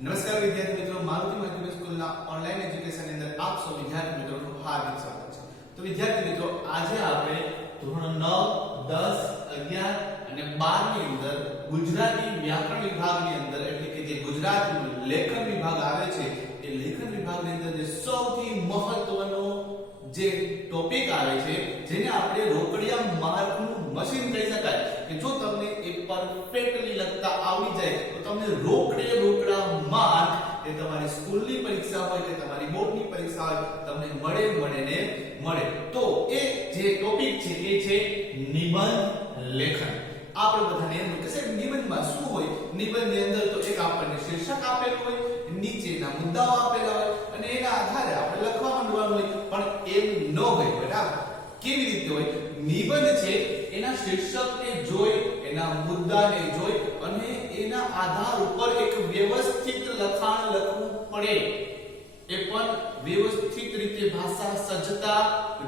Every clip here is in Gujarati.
નમસ્કાર વિદ્યાર્થી મિત્રો, મારુતિ માધ્યમિક સ્કૂલના ઓનલાઈન એજ્યુકેશન ની અંદર આપ સૌ વિદ્યાર્થી મિત્રોનું હાર્દિક સ્વાગત છે। તો વિદ્યાર્થી મિત્રો, આજે આપણે ધોરણ 9, 10, 11 અને 12 ની અંદર ગુજરાતી વ્યાકરણ વિભાગની અંદર એટલે કે જે ગુજરાતી લેખન વિભાગ આવે છે એ લેખન વિભાગની અંદર જે સૌથી મહત્વનો જે ટોપિક આવે છે જેને આપણે રોકડિયા માર્કનું મશીન કહી શકાય કે જો તમને એ પરફેક્ટલી લખતા આવડી જાય તો તમને રોકડા માર્ક એ તમારી સ્કૂલની પરીક્ષા હોય કે તમારી બોર્ડની પરીક્ષા હોય તમને મળે। તો એ જે ટોપિક છે એ છે નિબંધ લેખન। આપણે બધાને એમ કે સાહેબ નિબંધમાં શું હોય? નિબંધની અંદર તો એક આપણને શીર્ષક આપેલું હોય, નીચેના મુદ્દાઓ આપેલા હોય અને એના આધારે આપણે લખવા માંડવાનું હોય, પણ એમ ન હોય બરાબર। કેવી રીતે હોય? નિબંધ છે એના શીર્ષકને જોઈ, એના મુદ્દાને જોઈ અને એના આધાર ઉપર એક વ્યવસ્થિત લખાણ લખવું પડે। એ પણ વ્યવસ્થિત રીતે ભાષા સજ્જતા,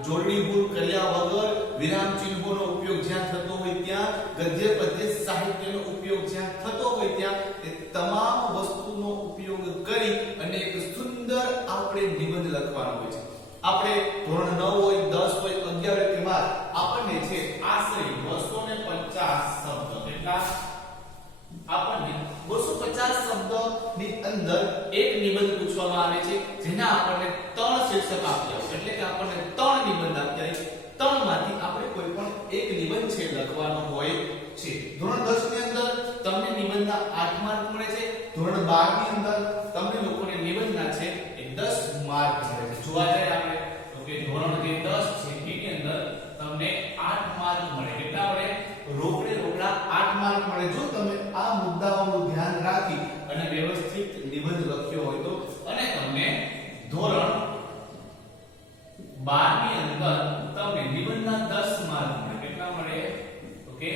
જોડણી ભૂલ કર્યા વગર, વિરામ ચિહ્નોનો ઉપયોગ જ્યાં થતો હોય ત્યાં, ગદ્ય પદ્ય સાહિત્યનો ઉપયોગ જ્યાં થતો હોય ત્યાં એ તમામ વસ્તુનો ઉપયોગ કરી અને એક સુંદર આપણે નિબંધ લખવાનો હોય છે। આપણે ધોરણ 9 હોય, 10 હોય, 11 હોય તેમાં આપણને છે આશરે 250 શબ્દ, એટલા આપણને 250 શબ્દની અંદર એક નિબંધ પૂછવામાં આવે છે જેના આપણને 3 શીર્ષક આપ્યા હોય, એટલે કે આપણને 3 નિબંધ આપ્યા છે। 3 માંથી આપણે કોઈ પણ એક નિબંધ છે લખવાનો હોય છે। ધોરણ 10 ની અંદર તમને નિબંધના 8 માર્ક મળે છે, ધોરણ 12 ની અંદર તમને લોકોને નિબંધના છે એ 10 માર્ક મળે છે। જોવા જાય આપણે તો કે ધોરણ જે 10 છે એની અંદર તમને 8 માર્ક મળે। કેટલા મળે? રોકડા 8 માર્ક મળે જો તમે આ મુદ્દાઓનું ધ્યાન રાખી અને વ્યવસ્થિત નિબંધ લખ્યો હોય તો। અને તમને ધોરણ 12 ની અંદર તમને નિબંધના 10 માર્ક મળે। કેટલા મળે? તો કે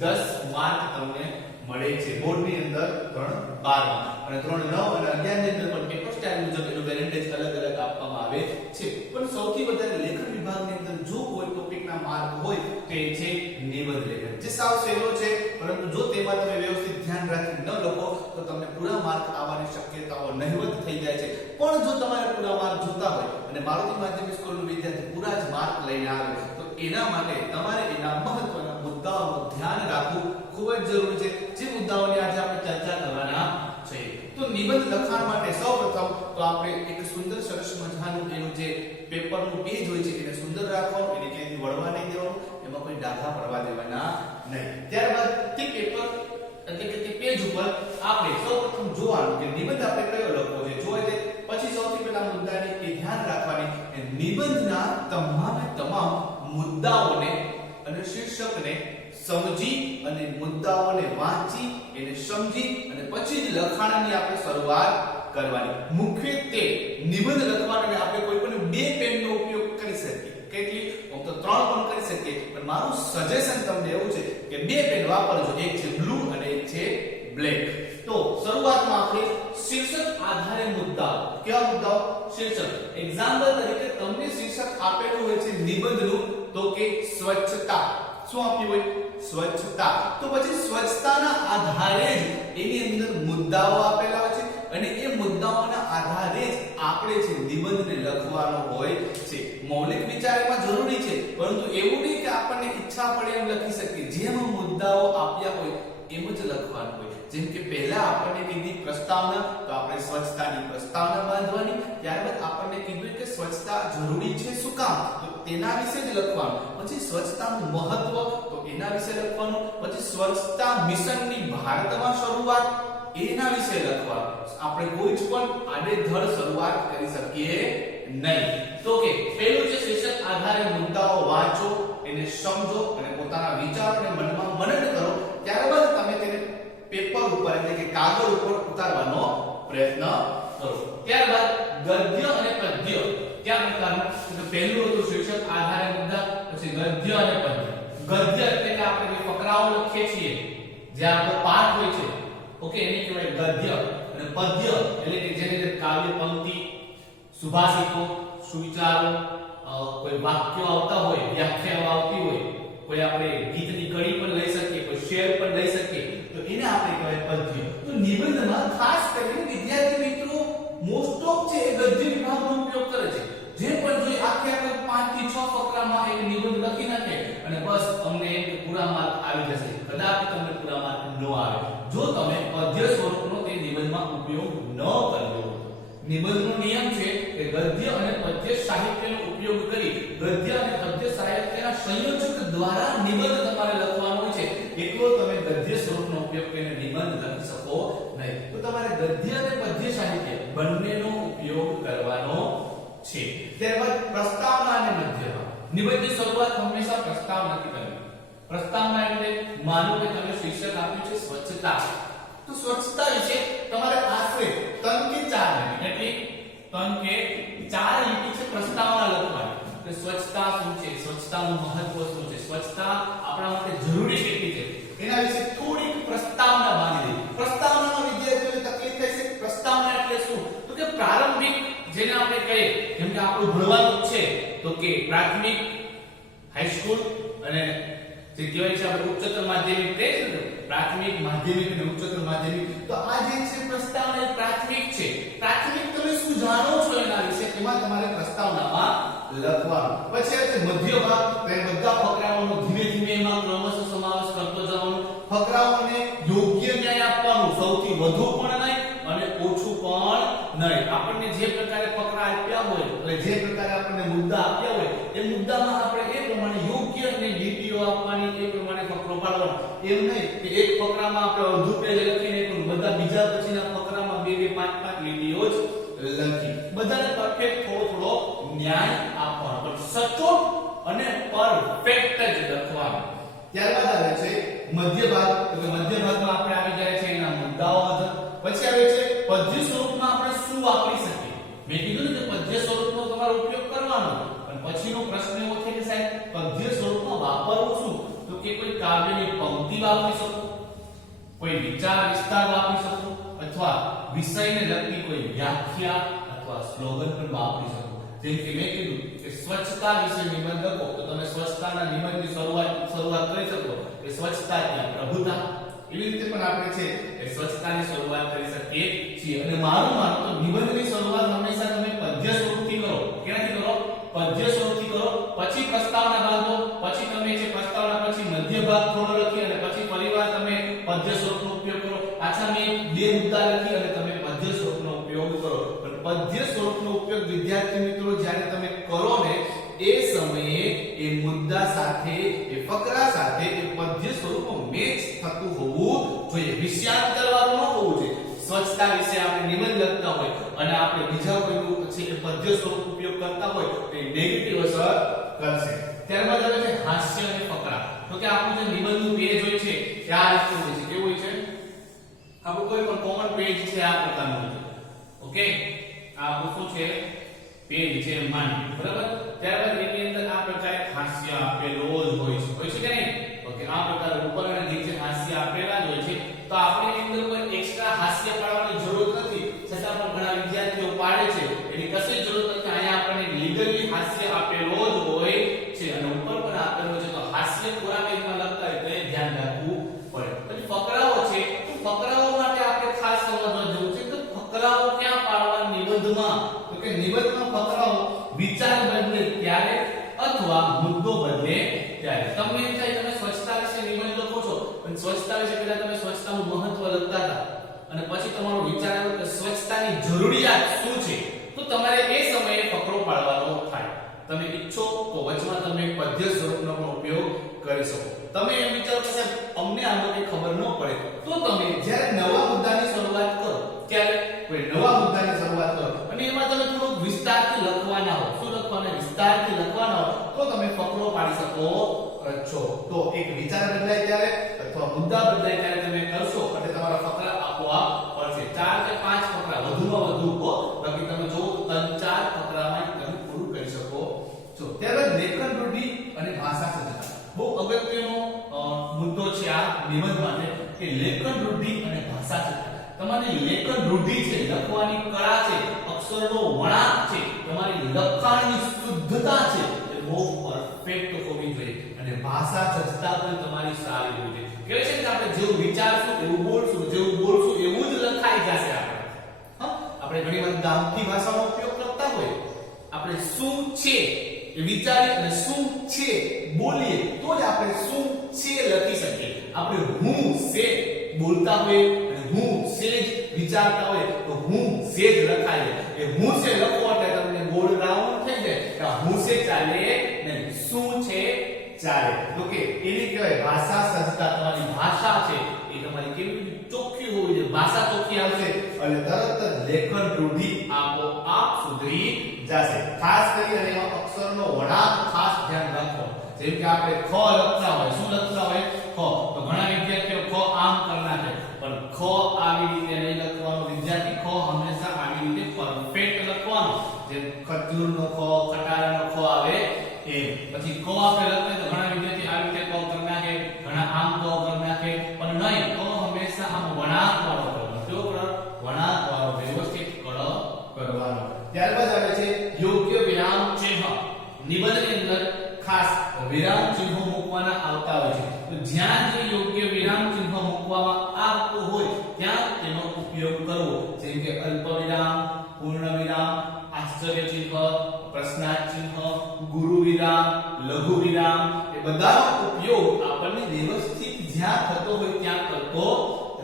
10 માર્ક તમને મળે છે બોર્ડની અંદર ધોરણ 12 માં। અને ધોરણ 9 અને 11 ની અંદર પણ પેપર સ્ટાઇલ મુજબ એનું વેરિએન્ટેજ અલગ આપવામાં આવે છે। પણ સૌથી વધારે લેખન વિભાગની અંદર જો કોઈ ટોપિકના માર્ક હોય તો એ છે નિબંધ લેખન, જે સાવ સહેલો છે, પરંતુ જો તેમાં તમે વ્યવસ્થિત ધ્યાન રાખી ન લખો તો તમને પૂરા માર્ક આવવાની શક્યતાઓ નહિવત થઈ જાય છે। પણ જો તમારે પૂરા માર્ક જોતા હોય અને મારુતિ માધ્યમિક સ્કૂલનો વિદ્યાર્થી પૂરા જ માર્ક લઈને આવે તો એના માટે તમારે એના મહત્વના મુદ્દાઓનું ધ્યાન રાખવું ખૂબ જ જરૂરી છે, જે મુદ્દાઓની આજે આપણે ચર્ચા કરવાના છે। તો નિબંધ લખાણ માટે સૌપ્રથમ તો આપણે એક સુંદર સરસ મજાનું એનું જે પેપરનું પેજ હોય છે એને સુંદર રાખવાનું, એને ક્યાંય વળવા નહીં દેવાનું, એમાં કોઈ ડાઘા પડવા દેવાના નહીં। ત્યારબાદ તે પેપર એટલે કે તે પેજ ઉપર આપણે સૌપ્રથમ જોવાનું કે નિબંધ આપણે કયો લખવો છે જોઈએ છે। પછી સૌથી પહેલા મુદ્દાની એ ધ્યાન રાખવાની કે નિબંધના તમામ મુદ્દાઓને અને શીર્ષકને સમજી અને મુદ્દાઓને વાંચી એને સમજી અને પછી જ લખાણની આપણે શરૂઆત કરવાની। મુખ્યત્વે નિબંધ લખવાને આપણે કોઈ પણ 2 પેનનો ઉપયોગ કરી શકીએ, કેટલી હું તો 3 પણ કરી શકીએ, પણ મારું સજેશન તમને એવું છે કે 2 પેન વાપરજો, એક છે બ્લુ અને એક છે બ્લેક। તો શરૂઆતમાં આપણે શીર્ષક આધારે મુદ્દાઓ, કેવા મુદ્દાઓ? શીર્ષક। એક્ઝામ્પલ તરીકે તમને શીર્ષક આપેલું હોય છે નિબંધનું તો કે સ્વચ્છતા। શું આપ્યું હોય? સ્વચ્છતા। તો પછી સ્વચ્છતાના આધારે જ એની અંદર મુદ્દાઓ આપેલા હોય છે અને એ મુદ્દાઓના આધારે જ આપણે છે નિબંધને લખવાનો હોય છે। મૌલિક વિચાર એમાં જરૂરી છે, પરંતુ એવું નહીં કે આપણને ઈચ્છા પડે એમ લખી શકીએ। જેમ મુદ્દાઓ આપ્યા હોય એમ જ લખવાનું હોય। જેમ કે પહેલા આપણને કીધી પ્રસ્તાવના, તો આપણે સ્વચ્છતાની પ્રસ્તાવના બાંધવાની। ત્યારબાદ આપણને કીધું કે સ્વચ્છતા જરૂરી છે, શું કામ? તો તેના વિશે જ લખવાનું। પછી સ્વચ્છતાનું મહત્વ, તો એના વિશે લખવાનું। પછી સ્વચ્છતા મિશનની ભારતમાં શરૂઆત, એના વિશે લખવાનું। આપણે કોઈ જ પણ આડેધડ શરૂઆત કરી શકીએ નહીં। તો કે પહેલું છે શીર્ષક આધારે મુદ્દાઓ વાંચો, એને સમજો અને પોતાના વિચારોને મનમાં મનન કરો। ત્યારબાદ તમે તેને પેપર ઉપર એટલે કે કાગળ ઉપર ઉતારવાનો પ્રયત્ન કરો। ત્યારબાદ ગદ્ય અને પદ્ય ક્યાં પ્રકારનું? તો પહેલું હતું શીર્ષક આધારે મુદ્દા, પછી ગદ્ય અને પદ્ય। ગદ્ય એટલે કે આપણે જે ફકરાઓ લખીએ છીએ, જે આપણો પાઠ હોય છે, ઓકે, એને કહેવાય ગદ્ય। અને પદ્ય એટલે કે જેને કાવ્ય પંક્તિ, સુભાષિતો, સુવિચારો, કોઈ વાક્યો આવતા હોય, વ્યાખ્યાઓ આવતી હોય, કોઈ આપણે ગીતની કડી પણ લઈ શકીએ, કોઈ શેર પણ લઈ શકીએ, તો એને આપણે કહેવાય પદ્ય। તો નિબંધમાં ખાસ કરીને ફકરામાં એક નિબંધ લખી નાખે અને બસ અમને એમ કે પૂરા માર્ક આવી જશે, કદાચ તમને પૂરા માર્ક ન આવે જો તમે પદ્ય સ્વરૂપનો તે નિબંધમાં ઉપયોગ ન કર્યો. નિબંધનો નિયમ છે કે ગદ્ય અને પદ્ય સાહિત્યનો ઉપયોગ કરી ગદ્ય અને પદ્ય સાહિત્યના સંયોજક દ્વારા નિબંધ તમારે લખવાનો હોય છે. એટલો તમે ગદ્ય સ્વરૂપનો ઉપયોગ કરીને નિબંધ લખી શકો નહીં. તો તમારે ગદ્ય અને પદ્ય સાહિત્ય બંનેનો ઉપયોગ કરવાનો છે. ત્યારબાદ પ્રસ્તાવના અને મધ્યમાં. નિબંધની શરૂઆત હંમેશા પ્રસ્તાવનાથી કરવી. પ્રસ્તાવના એટલે માનો કે તમે શીર્ષક આપ્યું છે સ્વચ્છતા, તો સ્વચ્છતા વિશે તમારે આશરે 3 કે 4 મિનિટ એટલે 3 કે 4 લીટી છે પ્રસ્તાવના લખવાની. કે સ્વચ્છતા શું છે, સ્વચ્છતાનું મહત્વ શું છે, સ્વચ્છતા આપણા માટે જરૂરી કેટલી છે, એના વિશે થોડીક પ્રસ્તાવના બાંધી દે. પ્રસ્તાવનામાં વિદ્યાર્થીઓને તકલીફ થાય છે. પ્રસ્તાવના એટલે શું, તો કે પ્રારંભિક, જેને આપણે કહીએ જેમ કે આપણું ભણવાનું છે તો કે પ્રાથમિક, હાઈસ્કૂલ અને જે કહેવાય છે આપણે ઉચ્ચતર માધ્યમિક, તે છે પ્રાથમિક, માધ્યમિક અને ઉચ્ચતર માધ્યમિક. તો આ જે છે પ્રસ્તાવના એ પ્રાથમિક છે. પ્રાથમિક તમે શું જાણો છો એના વિશે એમાં તમારે પ્રસ્તાવનામાં લખવાનું. પછી આ છે મધ્ય ભાગ, તે બધા ફકરાઓનો ધીમે ધીમે એમાં ક્રમશઃ સમાવેશ કરતો જવાનો. ફકરાઓને યોગ્ય ન્યાય આપવાનો, સૌથી વધુ પણ નહીં અને ઓછું પણ નહીં. આપણને જે પ્રકારે ફકરા આપ્યા હોય એટલે જે પ્રકારે આપણને મુદ્દા આપ્યા હોય એ મુદ્દામાં આપણે એ પ્રમાણે યોગ્ય અને લીટીઓ આપવાની, એ પ્રમાણે ફકરો પાડવાનો. એમ નહીં કે એક ફકરામાં આપણે અડધું પેજ લખીને પણ બધા બીજા પછીના ફકરામાં 2-2, 5-5 લીટીઓ જ લખી. બધાને પરફેક્ટ થોડો ન્યાય આપવાનો, પણ સચોટ અને પરફેક્ટ જ લખવાનો. ત્યારબાદ આવે છે મધ્ય ભાગ. તો મધ્ય ભાગમાં આપણે આવી જાય છે એના મુદ્દાઓ બધા. પછી આવે છે પદ્ય સ્વરૂપમાં આપણે શું વાપરી શકીએ. મેં કીધું ને કે પદ્ય સ્વરૂપનો તમારો ઉપયોગ કરવાનો, પણ પછીનો પ્રશ્ન એવો છે કે સાહેબ પદ્ય સ્વરૂપમાં વાપરવું શું, તો કે કોઈ કાવ્યની પંક્તિ વાપરી શકો, કોઈ વિચાર વિસ્તાર વાપરી શકો, અથવા વિષયને લગતી કોઈ વ્યાખ્યા અથવા સ્લોગન પણ વાપરી શકો. જેમ કે મેં કીધું કે સ્વચ્છતા વિશે નિબંધ લખો તો તમે સ્વચ્છતાના નિબંધની શરૂઆત કરી શકો કે સ્વચ્છતા ત્યાં પ્રભુતા. એવી રીતે પણ આપણે છે એ સ્વચ્છતાની શરૂઆત કરી શકીએ છીએ. અને મારું માનવું તો નિબંધની શરૂઆત હંમેશા તમે પદ્ય સ્વરૂપથી કરો. કેનાથી કરો? પદ્ય સ્વરૂપથી કરો. પછી પ્રસ્તાવના બાંધો, પછી તમે છે પ્રસ્તાવના પછી મધ્ય ભાગ થોડો લખી અને પછી ફરીવાર તમે પદ્ય સ્વરૂપનો ઉપયોગ કરો. આછા મેં 2 મુદ્દા લખી અને તમે પદ્ય સ્વરૂપનો ઉપયોગ કરો. પણ પદ્ય સ્વરૂપનો ઉપયોગ વિદ્યાર્થી મિત્રો જ્યારે તમે કરો ને એ સમયે એ મુદ્દા સાથે, એ ફકરા સાથે એ પદ્ય સ્વરૂપ મેચ થતું હોવું જોઈએ. વિષયાંતરવાળું ન હોવું જોઈએ. સ્વચ્છતા વિશે આપણે નિબંધ લખતા હોય અને આપણે બીજા કોઈનું છે એ પદ્ય સ્વરૂપ ઉપયોગ કરતા હોય તો એ નેગેટિવ અસર કરશે. ત્યારબાદ આવે છે હાસ્ય અને ફકરા. તો કે આપણું જે નિબંધનું પેજ હોય છે એ આ રીતનું હોય છે. કેવું હોય છે? આપણું કોઈ પણ કોમન પેજ છે આ પ્રકારનું હોય છે. ઓકે, આ આપણું શું છે? પેજ છે માની, બરાબર. ત્યારબાદ એની અંદર આ પ્રકારે હાસ્ય આપેલો જ હોય છે કે નહીં? ઓકે, આ પ્રકારે ઉપર અને નીચે હાસ્ય આપેલા જ હોય છે. તો આપણે એની અંદર કોઈ એક્સ્ટ્રા હાસ્ય પાડવાની જરૂર નથી, છતાં પણ ઘણા વિદ્યાર્થીઓ પાડે છે. એની કશી જરૂર નથી. અહીંયા આપણને લીગલી હાસ્ય આપેલો જ હોય છે અને ઉપર પણ આપેલો છે. તો હાસ્ય પૂરા પેજમાં લખતા હોય તો એ ધ્યાન રાખવું પડે. પછી ફકરાઓ છે, તો ફકરાઓ માટે આપણે ખાસ સમજવા જેવું છે. તો ફકરાઓ ક્યાં પાડવા નિબંધમાં? તો કે નિબંધમાં ફકરાઓ વિચાર બદલે ત્યારે અથવા મુદ્દો બદલે ત્યારે. તમને એમ થાય તમે સ્વચ્છતા વિશે નિબંધ લખો છો, પણ સ્વચ્છતા વિશે પહેલા તમે સ્વચ્છતાનું મહત્વ લખતા હતા અને પછી તમારો વિચાર આવ્યો કે સ્વચ્છતાની જરૂરિયાત શું છે, તો તમારે એ સમયે ફકરો પાડવાનો થાય. તમે ઈચ્છો તો વચમાં તમે પદ્ય સ્વરૂપનો પણ ઉપયોગ કરી શકો. તમે એમ વિચારો કે સાહેબ અમને આમાં કઈ ખબર ન પડે, તો તમે જ્યારે નવા મુદ્દાની શરૂઆત કરો ત્યારે કોઈ નવા મુદ્દાની શરૂઆત કરો અને એમાં તમે થોડુંક વિસ્તારથી લખવાના હો. શું લખવાના? વિસ્તારથી લખવાના હો તો તમે ફકરો પાડી શકો છો. તો એક વિચાર બદલાય ત્યારે અથવા મુદ્દા બદલાય ત્યારે તમે કરશો અને તમારા ફકરા આપોઆપ પડશે. 4 કે 5 ફકરા વધુમાં વધુ હો, બાકી તમે જો 3-4 ફકરામાં તમે પૂરું કરી શકો છો. ત્યારબાદ લેખન રૂઢિ અને ભાષા સજ્જતા. બહુ અગત્યનો મુદ્દો છે આ નિબંધ માટે કે લેખન રૂઢિ અને ભાષા સજ્જતા. તમારી લેખન રૂઢિ છે, લખવાની કળા છે, અક્ષરનો વળાંક છે, તમારી લખાણની શુદ્ધતા છે એ બહુ પરફેક્ટ હોવી જોઈએ અને ભાષા સજ્જતા પણ તમારી સારી હોવી જોઈએ. કહે છે કે આપણે જેવું વિચારશું એવું બોલશું, જેવું બોલશું એવું જ લખાઈ જશે. આપણે ઘણી વાર ગામઠી ભાષાનો ઉપયોગ કરતા હોય. આપણે શું છે એ વિચારીએ અને શું છે બોલીએ તો જ આપણે શું છે લખી શકીએ. આપણે હું છે બોલતા હોય અને હું છે જ વિચારતા હોય તો હું છે જ લખાય. એ હું છે લખો એટલે તમને ગોળ રાઉન્ડ થઈ જાય કે હું છે ચાલે નહીં, શું છે ચાલે. તો કે એની કહેવાય ભાષા સજ્જતા. તમારી ભાષા છે એ તમારી કેવી ચોખ્ખી હોવી જોઈએ. ભાષા ચોખ્ખી આવશે એટલે તરત જ લેખન રૂઢિ આપોઆપ સુધરી જશે. ખાસ કરી અને એમાં અક્ષરનો વળાંક ખાસ ધ્યાન રાખો. જેમ કે આપણે ખ લખતા હોય, શું લખતા હોય? ખ. તો ઘણા વિદ્યાર્થીઓ ખ આમ કરી નાખે, પણ ખ આવી રીતે નહીં લખવાનો. વિદ્યાર્થી ખ હંમેશા આવી રીતે પરફેક્ટ લખવાનો. જેમ ખજૂરનો ખ, ખટારાનો ખ આવે એ. પછી ખ આપણે લખીએ તો ઘણા વિદ્યાર્થી આવી રીતે ક કરી નાખે, ઘણા આમ ક કરી નાખે, પણ નહીં. ક હંમેશા આમ વળાંક વાળો કરવાનો. કેવો કરો? વળાંક વાળો, વ્યવસ્થિત કળ કરવાનો. ત્યારબાદ આવે છે યોગ્ય વિરામ ચિહ્ન. નિબંધની અંદર ખાસ વિરામ ચિહ્નો મૂકવાના આવતા હોય છે. તો જ્યાં જે યોગ્ય વિરામ ચિહ્ન મૂકવામાં આવતું હોય ત્યાં તેનો ઉપયોગ કરવો. જેમ કે અલ્પ વિરામ, પૂર્ણ વિરામ, આશ્ચર્ય ચિહ્ન, પ્રશ્નાર્થ ચિહ્ન, ગુરુ વિરામ, લઘુ વિરામ, એ બધાનો ઉપયોગ આપણને વ્યવસ્થિત જ્યાં થતો હોય ત્યાં કરતો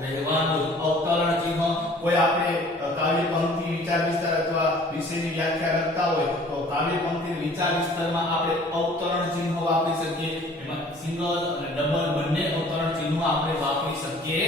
રહેવાનો. અવતરણ ચિહ્ન, કોઈ આપણે કાવ્ય પંક્તિ, વિચાર વિસ્તાર અથવા વિષયની વ્યાખ્યા લખતા હોય તો કાવ્ય પંક્તિ વિચાર વિસ્તારમાં આપણે અવતરણ ચિહ્નો વાપરી શકીએ. એમાં સિંગલ અને ડબલ બંને અવતરણ ચિહ્નો આપણે વાપરી શકીએ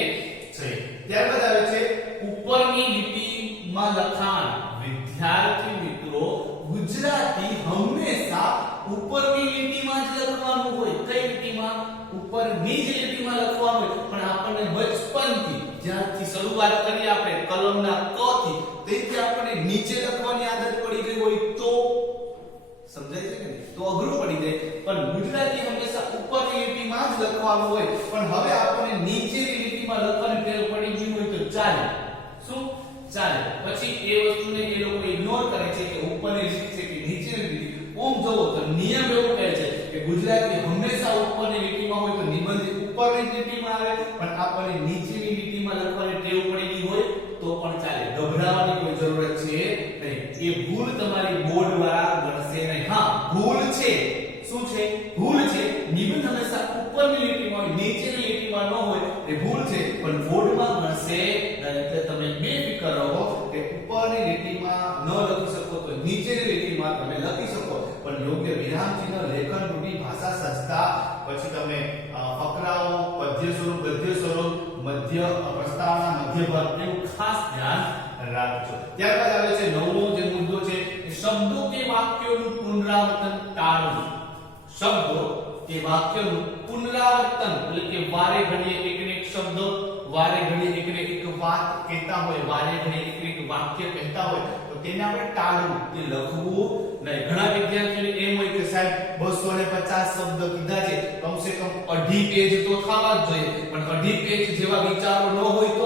છે. ત્યારબાદ આવે છે ઉપરની લીટીમાં લખાણ. વિદ્યાર્થી મિત્રો ગુજરાતી હંમેશા ઉપરની લીટીમાં જ લખવાનું હોય. કઈ લીટીમાં? ઉપરની જ લીટીમાં લખવાનું હોય. પણ આપણને બચપનથી જ્યાંથી શરૂઆત કરી આપણે કલમના ક થી તેથી આપણને નીચે લખવાની આદત પડી ગઈ હોય તો સમજાય છે કે નહીં? તો અઘરું પડી જાય. પણ ગુજરાતી હંમેશા ઉપરની લીટીમાં જ લખવાનું હોય, પણ હવે આપણને નીચેની લીટીમાં લખવાની ટેવ પડી ગઈ હોય તો ચાલે. શું ચાલે? પછી એ વસ્તુને એ લોકો ઇગ્નોર કરે છે કે ઉપરની લીટી છે કે નીચેની લીટી. ઓમ જોવો તો નિયમ એવો કહે છે કે ગુજરાતી હંમેશા ઉપરની લીટીમાં હોય તો નિબંધ ઉપરની લીટીમાં આવે, પણ આપણને નીચેની લીટીમાં લખવાની ટેવ પડી ગઈ હોય તો પણ ચાલે. ગભરાવાની કોઈ જરૂરત છે નહીં. એ ભૂલ તમારી બોર્ડ વાળા ગણશે નહીં. હા, ભૂલ છે. શું છે? ભૂલ છે. નિબંધ હંમેશા ઉપરની લીટીમાં હોય, નીચેની લીટીમાં ન હોય એ ભૂલ છે, પણ બોર્ડમાં ગણશે નહીં. એટલે તમે બેફિકર રહો કે ઉપરની લીટીમાં ન લખી શકો તો નીચેની લીટીમાં તમે લખી શકો, પણ યોગ્ય વિરામ ચિહ્ન, લેખન રૂઢિ, ભાષા સજ્જતા, પછી તમે ફકરાઓ, પદ્ય સ્વરૂપ, ગદ્ય સ્વરૂપ, મધ્ય પ્રસ્તાવના, મધ્ય ભાગ એવું ખાસ ધ્યાન રાખજો. ત્યારબાદ આવે છે નવમો જે મુદ્દો છે શબ્દો કે વાક્યોનું પુનરાવર્તન ટાળવું. શબ્દો કે વાક્યોનું પુનરાવર્તન એટલે કે વારે ઘડીએ એક ને એક શબ્દ, વારે ઘડીએ એક ને એક વાત કહેતા હોય, વારે ઘડીએ એક ને એક વાક્ય કહેતા હોય તો તેને આપણે ટાળવું, તે લખવું નહીં. ઘણા વિદ્યાર્થીઓને એમ હોય કે સાહેબ 250 શબ્દ કીધા છે, કમસે કમ અઢી પેજ તો થવા જ જોઈએ, પણ અઢી પેજ જેવા વિચારો ન હોય તો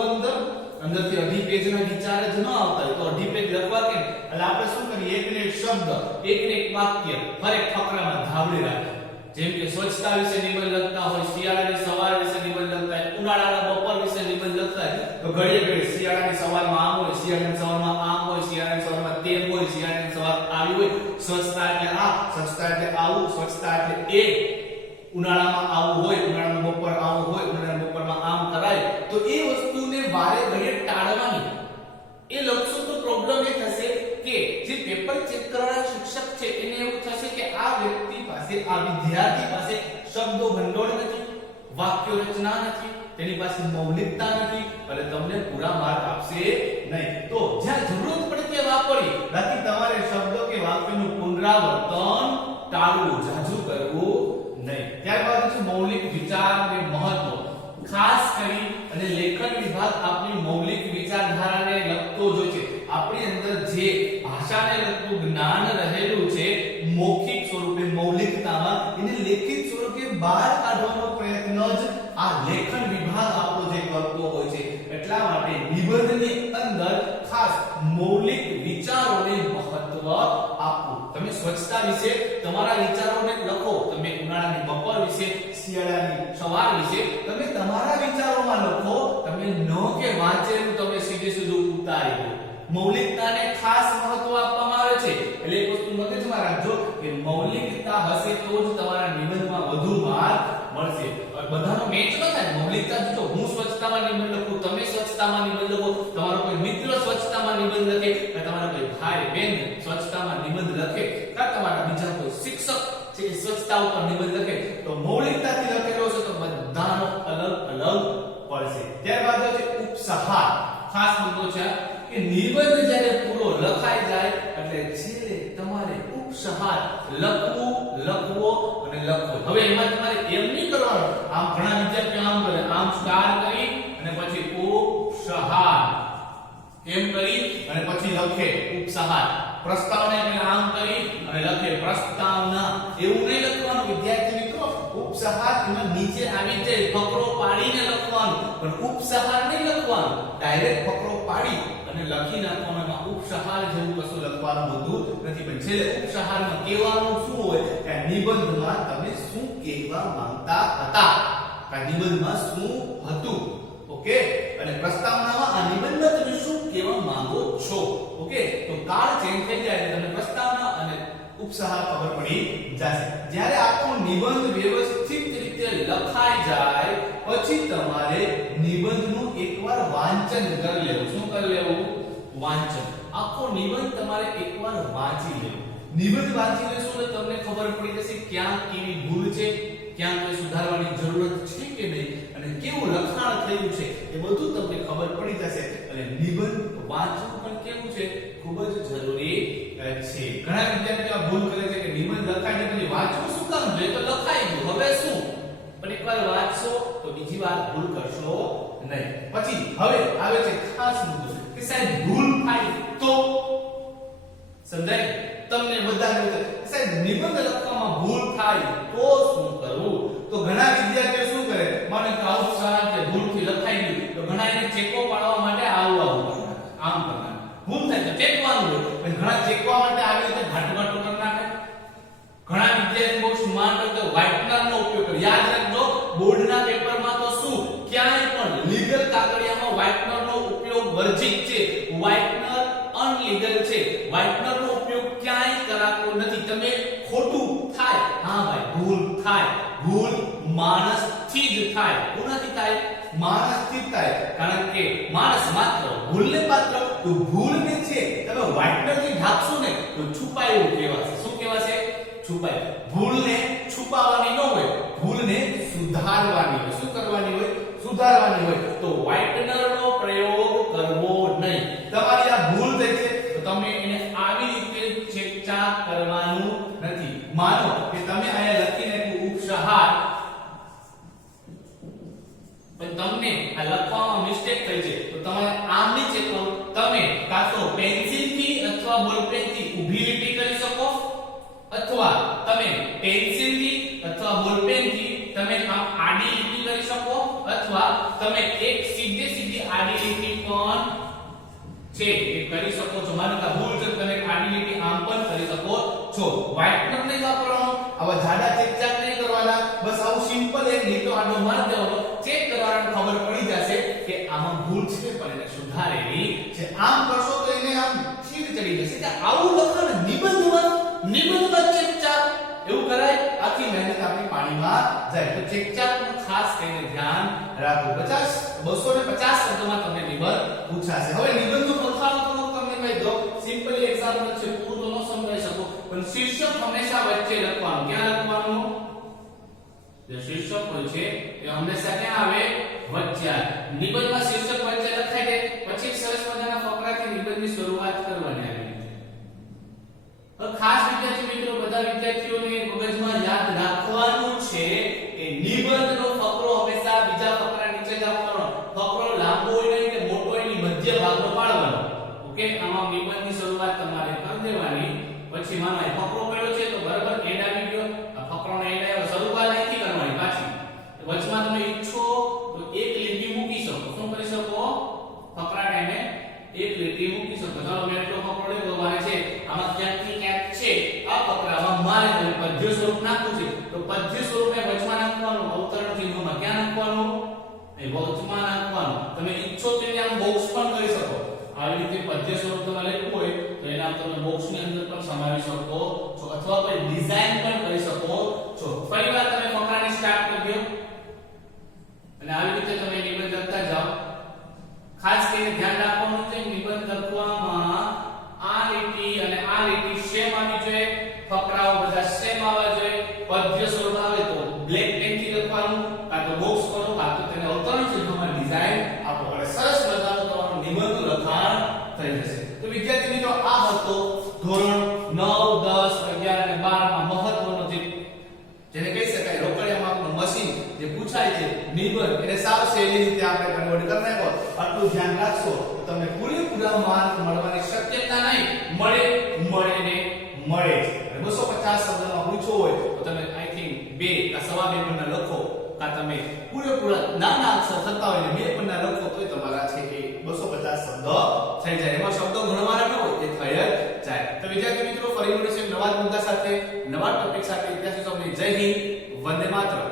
અંદરથી અઢી પેજના વિચાર જ ન આવતા હોય તો અઢી પેજ લખવા કેમ? એટલે આપણે શું કરીએ? એક ને એક શબ્દ, એક ને એક વાક્ય હરેક ફકરામાં ધાવડી રાખીએ. જેમ કે સ્વચ્છતા વિશે નિબંધ લખતા હોય, શિયાળાની સવાર વિશે નિબંધ લખતા હોય, ઉનાળાના બપોર વિશે નિબંધ લખતા હોય તો ઘડીએ ઘડીએ શિયાળાની સવારમાં આમ હોય, શિયાળાની સવારમાં આમ હોય, શિયાળાની સવારમાં તેમ હોય, શિયાળાની સવાર આવી હોય. સ્વચ્છતા એટલે આ, સ્વચ્છતા એટલે આવું, સ્વચ્છતા એટલે એ. ઉનાળામાં આવું હોય, ઉનાળામાં બપોર આવું હોય, ઉનાળાના બપોરમાં આમ કરાય તો એ વસ્તુને વારે ઘડીએ ટાળવાની. એ લખશો તો પ્રોબ્લેમ એ થશે કે જે પેપર ચેક કરવાના શિક્ષક છે એને એવું થશે કે આ વ્યક્તિ પાસે, આ વિદ્યાર્થી પાસે શબ્દો ભંડોળ નથી, વાક્ય રચના નથી, તેની પાસે મૌલિકતા નથી, એટલે તમને પૂરા માર્ક આપશે નહીં. તો જ્યાં જરૂરત પડે ત્યાં વાપરી, બાકી તમારે શબ્દો કે વાક્યનું પુનરાવર્તન ટાળવું, જાજુ કરવું નહીં. ત્યારબાદ છે મૌલિક વિચારને મહત્વ. ખાસ કરી અને લેખન વિભાગ આપણી મૌલિક વિચારધારાને લગતો જો છે. આપણી અંદર જે ભાષાને લગતું જ્ઞાન રહેલું છે મૌખિક સ્વરૂપે, મૌલિકતામાં, એને લેખિત સ્વરૂપે બહાર કાઢવાનો પ્રયત્ન જ આ લેખન વિભાગ આપણો જે કરતો હોય છે. એટલા માટે નિબંધની અંદર ખાસ મૌલિક વિચારોને મહત્વ આપવું. તમે સ્વચ્છતા વિશે તમારા વિચારોને લખો, તમે ઉનાળાની બપોર વિશે, શિયાળાની સવાર વિશે તમે તમારા વિચારોમાં લખો. તમે ન કે વાંચેલું તમે સીધે સીધું ઉતારી દો. મૌલિકતાને ખાસ મહત્વ આપવામાં આવે છે. એટલે એક વસ્તુ મગજમાં મગજમાં રાખજો કે મૌલિકતા હશે તો જ તમારા નિબંધમાં વધુ માર્ક મળશે. બધાનો મેચ ન થાય. મૌલિકતા જો હું સ્વચ્છતામાં નિબંધ લખું, તમે સ્વચ્છતામાં નિબંધ લખો, તમારો કોઈ મિત્ર સ્વચ્છતામાં નિબંધ લખે, કે તમારો કોઈ ભાઈ બહેન સ્વચ્છતામાં નિબંધ લખે, કે તમારા બીજા કોઈ શિક્ષક જે સ્વચ્છતા ઉપર નિબંધ લખે, તો મૌલિકતાથી લખેલો છે તો બધાનો અલગ અલગ પડશે. ત્યારબાદ છે ઉપસહાર. ખાસ મુદ્દો છે કે નિબંધ જ્યારે પૂરો લખાઈ જાય એટલે છેલ્લે તમારે ઉપસહાર લખવું, લખવો અને લખવો. હવે એમાં તમારે એમ નહીં કરવાનું, આમ ઘણા વિદ્યાર્થીઓ આમ કરે, આમ સ્ટાર કરી અને પછી ઉપસહાર એમ કરી અને પછી લખે ઉપસહાર. પ્રસ્તાવના એટલે આમ કરી અને લખે પ્રસ્તાવના. એવું નહીં લખવાનું વિદ્યાર્થી મિત્રો. ઉપસહાર એમાં નીચે આવી જાય, ફકરો પાડીને લખવાનું, પણ ઉપસહાર નહીં લખવાનું. ડાયરેક્ટ ફકરો પાડી અને લખી નાખવાનું. એમાં ઉપસહાર જેવું કશું લખવાનું હોતું નથી. પણ છેલ્લે ઉપસહારમાં કહેવાનું શું હોય કે નિબંધમાં તમે શું કહેવા માંગતા હતા, કે નિબંધમાં શું હતું. ઓકે, અને પ્રસ્તાવનામાં આ નિબંધમાં તમે શું કહેવા માંગો છો. ઓકે, તો કાળ ચેન્જ થઈ જાય એટલે તમને પ્રસ્તાવના અને ઉપસહાર ખબર પડી જશે. જ્યારે આખો નિબંધ વ્યવસ્થિત રીતે લખાઈ જાય પછી તમારે નિબંધનું એકવાર વાંચન કરી લેવું. શું કરી લેવું? વાંચન. આખો નિબંધ તમારે એકવાર વાંચી લેવો. નિબંધ વાંચી લેશો તો તમને ખબર પડી જશે ક્યાં કેવી ભૂલ છે, ક્યાં કોઈ સુધારવાની જરૂરત છે કે નહીં, અને કેવું લખાણ થયું છે એ બધું તમને ખબર પડી જશે. અને નિબંધ વાંચવું પણ કેવું છે, ખૂબ જ જરૂરી છે. ઘણા વિદ્યાર્થીઓ ભૂલ કરે છે કે નિબંધ લખાઈને પછી વાંચવું શું કામ જોઈએ, તો લખાઈ ગયું હવે શું, પણ એકવાર વાંચશો તો બીજી વાર ભૂલ કરશો નહીં. પછી હવે આવે છે ખાસ મુદ્દો કે સાહેબ ભૂલ થાય તો સમજાય. તમને બધાને સાહેબ નિબંધ લખવામાં ભૂલ થાય તો શું કરવું. તો ઘણા વિદ્યાર્થીઓ શું કરે, માનો કે આવું સારા કે ભૂલથી લખાઈ ગયું તો ઘણા એને ચેકો પાડવા માટે આવું કરતા, આમ કરતા. ભૂલ થાય તો ચેકવાનું હોય, પણ ઘણા ચેકવા માટે આવી રીતે ઘાટઘાટો કરી નાખે. ઘણા વિદ્યાર્થીઓ બહુ સ્માર્ટ હોય તો વ્હાઇટનરનો ઉપયોગ કરે. યાદ રાખજો, બોર્ડના પેપરમાં તો શું ક્યાંય પણ લીગલ કાગળિયામાં વ્હાઇટનરનો ઉપયોગ વર્જિત છે. વ્હાઇટનર અનલીગલ છે. વ્હાઇટનરનો ઉપયોગ ક્યાંય કરાતો નથી. તમે ખોટું થાય, હા ભાઈ ભૂલ થાય, ભૂલ માણસથી જ થાય. કોનાથી થાય? માણસથી જ થાય. કારણ કે માણસ માત્ર ભૂલને પાત્ર, તો ભૂલને છે તમે વ્હાઇટનરથી ઢાંકશો ને તો છુપાયું કહેવાશે. શું કહેવાશે? છુપાયું. ભૂલને છુપાવવાની ન હોય, ભૂલને સુધારવાની હોય. શું કરવાની હોય? સુધારવાની હોય. તો વ્હાઇટનરનો પ્રયોગ કરવો નહીં. તમારી આ ભૂલ થઈ છે તો તમે એને આવી રીતે ચેકચાક કરવાનું નથી. માનો કે તમે અહીંયા લખીને ઉપસહાર, પણ તમને આ લખવામાં મિસ્ટેક થઈ છે તો તમારે આમ નહીં ચેકવાનું. તમે કાં તો પેન્સિલથી અથવા બોલપેનથી ઊભી લીટી કરી શકો, અથવા તમે પેન્સિલથી અથવા બોલપેનથી તમે આમ આડી લીટી કરી શકો, અથવા તમે એક સીધી આડી લીટી પણ છે એ કરી શકો છો. માનો કે ભૂલ છે તમે આડી લીટી આમ પણ કરી શકો છો. વ્હાઇટનર નહીં વાપરવાનું, આવા જાડા ચેકચાક નહીં કરવાના. બસ આવું સિમ્પલ એક લીટો આડો મારી દેવાનો, ચેક કરવાનું, ખબર પડી જશે કે આમાં ભૂલ છે પણ એને સુધારેલી છે. આમ કરશો તો એને આમ ચીડ ચડી જશે કે આવું લખાણ નિબંધમાં ચેકચાક એવું કરાય, આખી મહેનત આપણી પાણીમાં જાય. તો ચેકચાકનું ખાસ કરીને ધ્યાન રાખો. 250 શબ્દોમાં તમને નિબંધ પૂછાશે. હવે નિબંધનું લખાણ તો તમને કહી દો, સિમ્પલી એક્ઝામ્પલ છે, પૂરું તો ન સમજાઈ શકો, પણ શીર્ષક હંમેશા વચ્ચે લખવાનું. ક્યાં લખવાનું? જે શીર્ષક હોય છે એ હંમેશા ક્યાં આવે? વચ્ચે આવે. નિબંધમાં શીર્ષક વચ્ચે લખાય છે, પછી સરસ મજાના ફકરાથી નિબંધની શરૂઆત કરવાની આવે. ખાસ વિદ્યાર્થી મિત્રો, બધા વિદ્યાર્થીઓને મગજમાં યાદ રાખવાનું છે કે નિબંધનો ફકરો હંમેશા બીજા ફકરા નીચે જ આપવાનો. ફકરો લાંબો હોય નહીં કે મોટો હોય નહીં, મધ્ય ભાગનો પાડવાનો. ઓકે, આમાં નિબંધની શરૂઆત તમારે કરી દેવાની. પછી માનો એ ફકરો પડ્યો છે તો બરાબર એન્ડ આવી ગયો, આ ફકરોનો એન્ડ આવ્યો, શરૂઆત અહીંથી કરવાની પાછી. વચમાં તમે ઈચ્છો તો એક લીટી મૂકી શકો. શું કરી શકો? ફકરા ટાઈમે એક લીટી મૂકી શકો. ચાલો મેં એટલો ફકરો લીધો, મારે છે આમાં ક્યાંકથી ક્યાંક છે આ ફકરામાં મારે પદ્ય સ્વરૂપ નાખવું છે, તો પદ્ય સ્વરૂપને વચમાં નાખવાનું. અવતરણ ચિહ્નમાં ક્યાં નાખવાનું? એ બોક્સમાં નાખવાનું. તમે ઈચ્છો તો એને આમ બોક્સ પણ કરી શકો. આવી રીતે પદ્ય સ્વરૂપ તમે લખ્યું હોય તો એના તમે બોક્સની અંદર પણ સમાવી શકો છો, અથવા કોઈ ડિઝાઇન પણ કરી શકો છો. ફરીવાર તમે ફકરાને સ્ટાર્ટ કરી દો અને આવી રીતે તમે નિબંધ લખતા જાઓ. ખાસ કરીને ધ્યાન રાખવાનું છે નિબંધ લખવામાં આ લીટી અને આ લીટી સેમ આવી જોઈએ, ફકરાઓ બધા સેમ આવવા જોઈએ. પદ્ય સ્વરૂપ આવે તો બ્લેક પેન થી લખવાનું, કાં તો બોક્સ કરો, કાં તો તેને અવતરણ ચિહ્નમાં ડિઝાઇન આપો અને સરસ મજાનું તમારું નિબંધનું લખાણ થઈ જશે. તો વિદ્યાર્થી મિત્રો આ હતો ધોરણ 9, 10, 11 અને 12 માં મહત્વનો જેને કહી શકાય રોકડિયા માપનું મશીન જે પૂછાય છે નિબંધ, એને સાવ સહેલી રીતે આપણે કન્વર્ટ કરી નાખો. આટલું ધ્યાન રાખશો તો તમને પૂરેપૂરા માર્ક મળવાની શક્યતા નહીં, મળે ને મળે જ. 250 શબ્દમાં પૂછો હોય તો તમે આઈ થિંક 2 કે સવા 2 પન્ના લખો, કા તમે પૂરેપૂરા નાના અક્ષર થતા હોય ને 2 પન્ના લખો તોય તમારા છે કે 250 શબ્દ થઈ જાય. એમાં શબ્દો ગણવાના ન હોય એ થઈ જ જાય. તો વિદ્યાર્થી મિત્રો ફરી મળીશું નવા મુદ્દા સાથે, નવા ટોપિક સાથે. ત્યાં સુધી તમને જય હિન્દ, વંદે માતરમ.